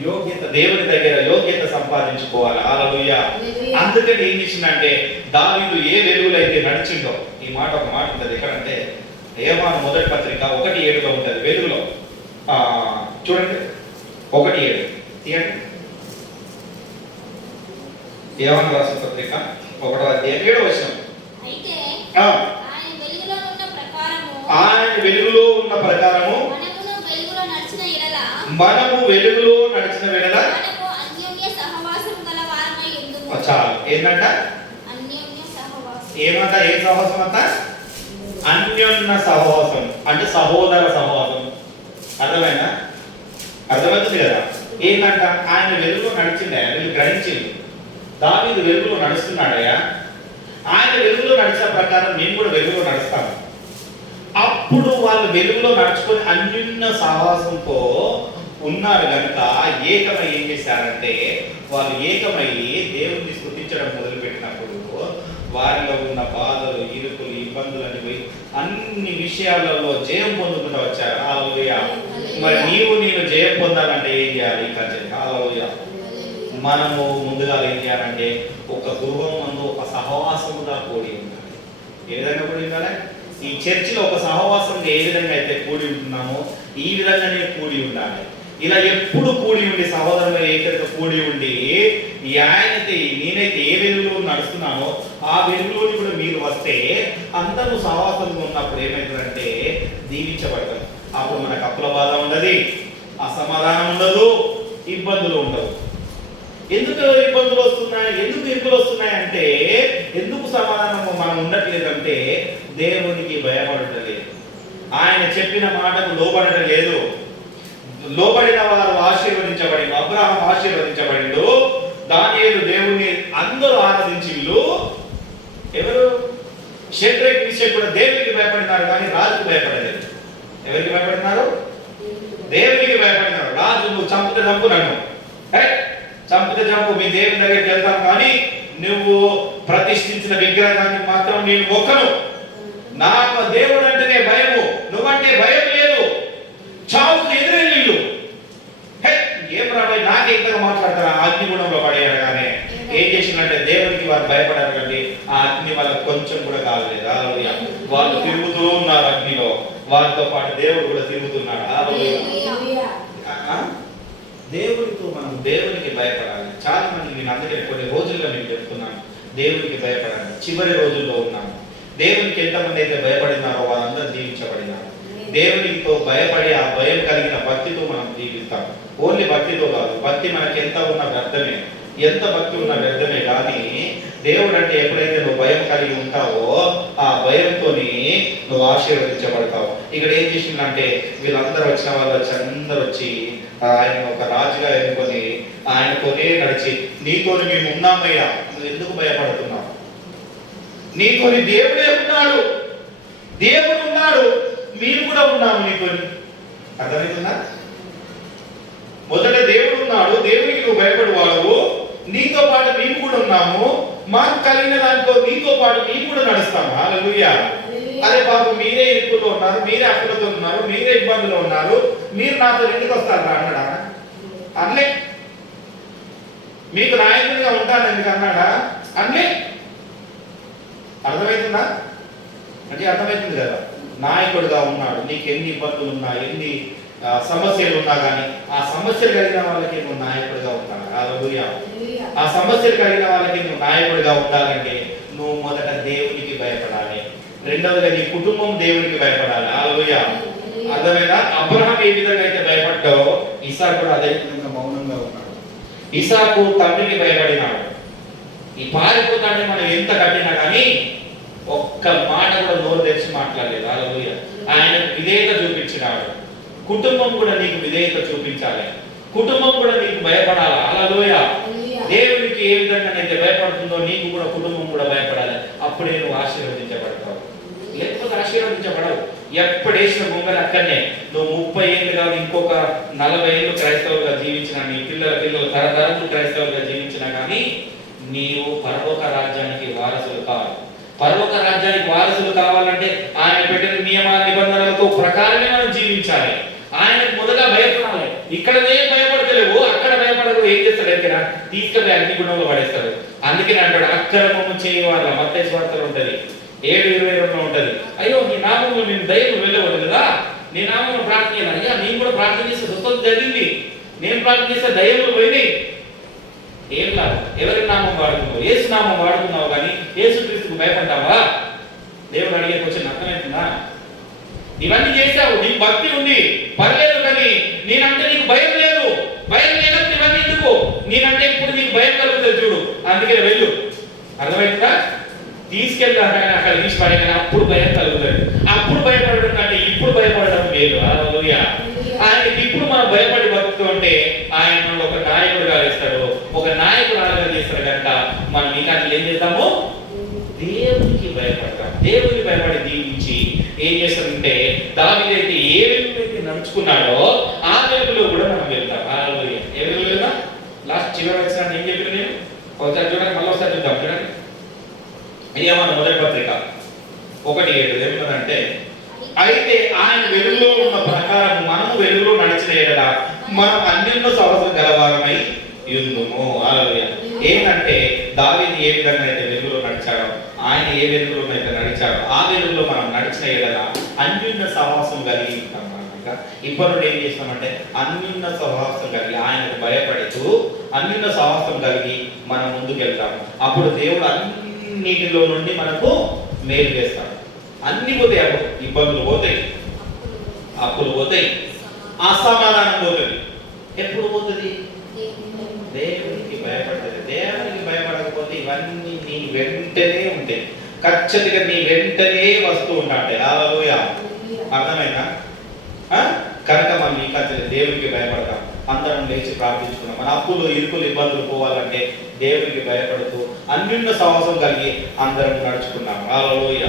యోగ్యత, దేవుని దగ్గర యోగ్యత సంపాదించుకోవాలి. హల్లెలూయా. అందుకని ఏం చేసిందంటే దావీదు ఏ వెలుగులో అయితే నడిచిండో, ఈ మాట ఒక మాట ఉంటుంది ఎక్కడంటే యోహాను మొదటి పత్రిక 1:7 ఉంటుంది. వెలుగులో చూడండి 1:7 తీయండి. యోహాను రాసిన పత్రిక 1:7 అయితే ఆయన వెలుగులో ఉన్న ప్రకారము మనము వెలుగులో నడిచిన వెడల చాలు. ఏంటంట? ఏమంట? ఏ సహవాసం అంట? అన్యోన్య సహవాసం అంటే సహోదర సహవాసం. అర్థమైనా? అర్థమవుతుంది కదా? ఏంటంట? ఆయన వెలుగులో నడిచిండే, వీళ్ళు గ్రహించింది. దావీదు వెలుగులో నడుస్తున్నాడయ్యా, ఆయన వెలుగులో నడిచిన ప్రకారం నేను కూడా వెలుగులో నడుస్తాను. అప్పుడు వాళ్ళు వెలుగులో నడుచుకొని అన్యోన్య సహవాసంతో ఉన్నారు కనుక ఏకమై ఏం చేశారంటే వాళ్ళు ఏకమయ్యి దేవుణ్ణి స్తుతించడం మొదలుపెట్టినప్పుడు వారిలో ఉన్న బాధలు, ఇరుకులు, ఇబ్బందులని పోయి అన్ని విషయాలలో జయం పొందుకుంటూ వచ్చారు. హల్లెలూయా. మరి నేను జయం పొందాలంటే ఏం చేయాలి? హల్లెలూయా. మనము ముందుగా ఏం చేయాలంటే ఒక గృహం నందు ఒక సహవాసముగా కూడి ఉండాలి. ఏ విధంగా కూడి ఉండాలి? ఈ చర్చిలో ఒక సహవాసంగా ఏ విధంగా అయితే కూడి ఉంటున్నామో ఈ విధంగానే కూడి ఉండాలి. ఇలా ఎప్పుడు కూడి ఉండి సహోదరులు ఏకైతే కూడి ఉండి ఈ ఆయనకి నేనైతే ఏ వెలుగులో నడుస్తున్నానో ఆ వెలుగులోని కూడా మీరు వస్తే అందరూ సహవాసంగా ఉన్నప్పుడు ఏమవుతుందంటే దీవించబడతాం. అప్పుడు మనకు అప్పుల బాధ ఉండదు, అసమాధానం ఉండదు, ఇబ్బందులు ఉండవు. ఎందుకు ఇబ్బందులు వస్తున్నాయి, ఎందుకు ఇబ్బందులు వస్తున్నాయి అంటే ఎందుకు సమాధానము మనం ఉండట్లేదంటే దేవునికి భయపడటం లేదు, ఆయన చెప్పిన మాటకు లోబడటం లేదు. లోబడిన వారు ఆశీర్వదించబడి, అబ్రహాం ఆశీర్వదించబడిండు, దానియేలు దేవుని అందరూ ఆరాధించిళ్ళు. ఎవరు? షడ్రక్ మిషక్ కూడా దేవునికి భయపడినారు కానీ రాజుకు భయపడలేదు. ఎవరికి భయపడినారు? దేవునికి భయపడినారు. రాజు నువ్వు చంపితే చంపు, నన్ను చంపితే చంపు, మీ దేవుని దగ్గరికి వెళ్తాం కానీ నువ్వు ప్రతిష్ఠించిన విగ్రహాన్ని మాత్రం నేను మొక్కను. నాకు దేవుడు అంటేనే భయము, నువ్వంటే భయం లేదు. చావుకు ఎదురెళ్ళు. ఏం రాబోయే నాకే ఇంతగా మాట్లాడతారు. ఆ అగ్నిగుణంలో పడేయారు కానీ ఏం చేసిందంటే దేవునికి వారు భయపడారు కండి ఆ అగ్ని వాళ్ళకి కొంచెం కూడా కాలేదు. వాళ్ళు తిరుగుతూ ఉన్నారు అగ్నిలో, వారితో పాటు దేవుడు కూడా తిరుగుతున్నాడు. దేవుడితో మనం దేవునికి భయపడాలి. చాలా మంది నేను అందుకే కొన్ని రోజుల్లో మీకు చెప్తున్నాను, దేవునికి భయపడాలి. చివరి రోజుల్లో ఉన్నాము. దేవునికి ఎంతమంది అయితే భయపడినారో వాళ్ళందరూ దీవించబడినారు. దేవునితో భయపడి ఆ భయం కలిగిన భక్తితో మనం జీవిస్తాం. ఓన్లీ భక్తితో కాదు, భక్తి మనకి ఎంత ఉన్న వ్యర్థమే, ఎంత భక్తి ఉన్న వ్యర్థమే. కానీ దేవుడు అంటే ఎప్పుడైతే నువ్వు భయం కలిగి ఉంటావో ఆ భయంతోని నువ్వు ఆశీర్వదించబడతావు. ఇక్కడ ఏం చేసిందంటే వీళ్ళందరూ వచ్చిన వాళ్ళు అందరూ వచ్చి ఆయన ఒక రాజుగా ఎన్నుకొని ఆయనతోనే నడిచి నీతోని మేము ఉన్నామయ్యా, నువ్వు ఎందుకు భయపడుతున్నావు? నీతోని దేవుడే ఉన్నాడు, దేవుడు ఉన్నాడు, మీరు కూడా ఉన్నాము నీతోని. అర్థమవుతుందా? మొదట దేవుడు ఉన్నాడు, దేవునికి నువ్వు భయపడేవాడు, నీతో పాటు మేము కూడా ఉన్నాము, మాకు కలిగిన దాంట్లో నీతో పాటు మేము కూడా నడుస్తాము. హల్లెలూయా. అరే బాబు మీరే ఇరుకులో ఉన్నారు, మీరే అప్పులతో ఉన్నారు, మీరే ఇబ్బందులు ఉన్నారు, మీరు నాతో ఎందుకు వస్తారు అన్నాడా? అన్లే. మీకు నాయకుడిగా ఉంటాను ఎందుకు అన్నాడా? అన్లే. అర్థమవుతుందా? అంటే అర్థమవుతుంది కదా, నాయకుడిగా ఉన్నాడు. నీకు ఎన్ని ఇబ్బందులు ఉన్నా, ఎన్ని సమస్యలు ఉన్నా కానీ ఆ సమస్యలు కలిగిన వాళ్ళకి నువ్వు నాయకుడిగా ఉంటాడు. హల్లెలూయా. ఆ సమస్యలు కలిగిన వాళ్ళకి నువ్వు నాయకుడిగా ఉండాలంటే నువ్వు మొదట దేవునికి భయపడాలి, రెండవదిగా నీ కుటుంబం దేవునికి భయపడాలి. హల్లెలూయా. అర్థమైనా? అబ్రహాం ఏ విధంగా అయితే భయపడ్డావో ఇస్సాకు కూడా అదే విధంగా మౌనంగా ఉన్నాడు. ఇస్సాకు తండ్రికి భయపడినాడు. ఈ పారిపోతాడని మనం ఎంత కట్టినా కానీ ఒక్క మాట కూడా నోరు తెరిచి మాట్లాడలేదు. హల్లెలూయా. ఆయన విధేయత చూపించినాడు. కుటుంబం కూడా నీకు విధేయత చూపించాలి. కుటుంబం కూడా నీకు భయపడాలి. హల్లెలూయా. దేవునికి ఏ విధంగానైతే భయపడుతుందో నీకు కూడా కుటుంబం కూడా భయపడాలి. అప్పుడే నువ్వు ఆశీర్వదించబడతావు, లేకపోతే ఆశీర్వదించబడవు. ఎప్పుడు వేసిన బొమ్మలు అక్కడనే. నువ్వు 30 ఏళ్ళు కాదు, ఇంకొక 40 ఏళ్ళు క్రైస్తవులుగా జీవించినా, నీ పిల్లలు తరతరాలు క్రైస్తవులుగా జీవించినా కానీ నీవు పరలోక రాజ్యానికి వారసులు కావాలి. పరలోక రాజ్యానికి వారసులు కావాలంటే ఆయన పెట్టిన నియమ నిబంధనలతో ప్రకారమే మనం జీవించాలి. ఆయనకు మొదట భయపడాలి. ఇక్కడనే భయపడతలేవు, అక్కడ భయపడకు. ఏం చేస్తాడు ఎక్కడ తీసుకుపోయి అగ్నిగుండంలో పడేస్తాడు. అందుకని అంటాడు, అక్రమము చేయవాళ్ళ మత్తయి సువార్తలో ఉంటది 7:22 ఉంటది. అయ్యో నీ నామములో నేను దయ్యం వెళ్ళవద్దు కదా, నీ నామంలో ప్రార్థన చేయాలి. అయ్యా నేను కూడా ప్రార్థన చేస్తే స్వస్థత జరిగింది, నేను ప్రార్థన చేస్తే దయ్యములు పోయినాయి. ఏం లాభం? ఎవరి నామం వాడుతున్నావు? యేసు నామం వాడుతున్నావు కానీ యేసుక్రీస్తుకు భయపడ్డావా? దేవుడు అడిగే క్వశ్చన్ అర్థమవుతుందా? ఇవన్నీ చేశావు, నీకు భక్తి ఉంది, పర్లేదు, కానీ నేనంటే నీకు భయం లేదు. భయం లేనప్పుడు ఇవన్నీ ఎందుకు? నేనంటే ఇప్పుడు నీకు భయం కలుగుతుంది చూడు, అందుకే వెళ్ళు. అర్థమవుతుందా? తీసుకెళ్తాను అక్కడ తీసి పడగానే అప్పుడు భయం కలుగుతుంది. అప్పుడు భయపడడం కంటే ఇప్పుడు భయపడడం లేదు. హల్లెలూయా. ఆయనకి ఇప్పుడు మనం భయపడి బతుకుతూ ఉంటే ఆయన మనల్ని ఒక నాయకుడుగా వేస్తాడు, ఒక నాయకురాలుగా చేస్తాడు కనుక మనం ఇంకా ఏం చేద్దాము? దేవునికి భయపడతాం. దేవునికి భయపడి దీవించి ఏం చేస్తాడంటే దావీదైతే ఏ వెలుగులైతే నడుచుకున్నాడో ఆ వెలుగులో కూడా మనం వెళ్తాం. హల్లెలూయా. ఏ వెలుగులో? లాస్ట్ చివరి వచ్చిన ఏం చెప్పిన నేను ఒకసారి చూడండి, మళ్ళీ ఒకసారి చూద్దాం. చూడండి, నియమాల మొదటి పత్రిక 1:7 ఏమిటంటే, అయితే ఆయన వెలుగులో ఉన్న ప్రకారం మనము వెలుగులో నడిచిన ఎడల మనం అన్యోన్య సహవాసం గలవారమై యుందుము. హల్లెలూయా. ఏంటంటే దావీదు ఏ విధంగా అయితే వెలుగులో నడిచాడో, ఆయన ఏ వెలుగులో అయితే నడిచాడో ఆ వెలుగులో మనం నడిచిన ఎడల అన్యోన్య సహవాసం కలిగి ఉంటాం. ఇప్పటి నుండి ఏం చేస్తామంటే అన్యోన్య సహవాసం కలిగి ఆయనకు భయపడుతూ అన్యోన్య సహవాసం కలిగి మనం ముందుకు వెళ్తాము. అప్పుడు దేవుడు అన్నిటిలో నుండి మనకు మేలు చేస్తాడు. అన్ని పోతాయి, ఇబ్బందులు పోతాయి, అప్పులు పోతాయి, అసమాధానం పోతుంది. ఎప్పుడు పోతుంది? దేవునికి భయపడుతుంది. దేవునికి భయపడకపోతే ఇవన్నీ నీ వెంటనే ఉంటాయి, ఖచ్చితంగా నీ వెంటనే వస్తూ ఉంటాయి. హల్లెలూయా. అర్థమైనా? కనుక మనం ఇంకా దేవునికి భయపడతాం. అందరం లేచి ప్రార్థించుకున్నాం. మన అప్పులు ఇరుకులు ఇబ్బందులు పోవాలంటే దేవునికి భయపడుతూ అన్యోన్య సహవాసం కలిగి అందరం నడుచుకున్నాం. హల్లెలూయా.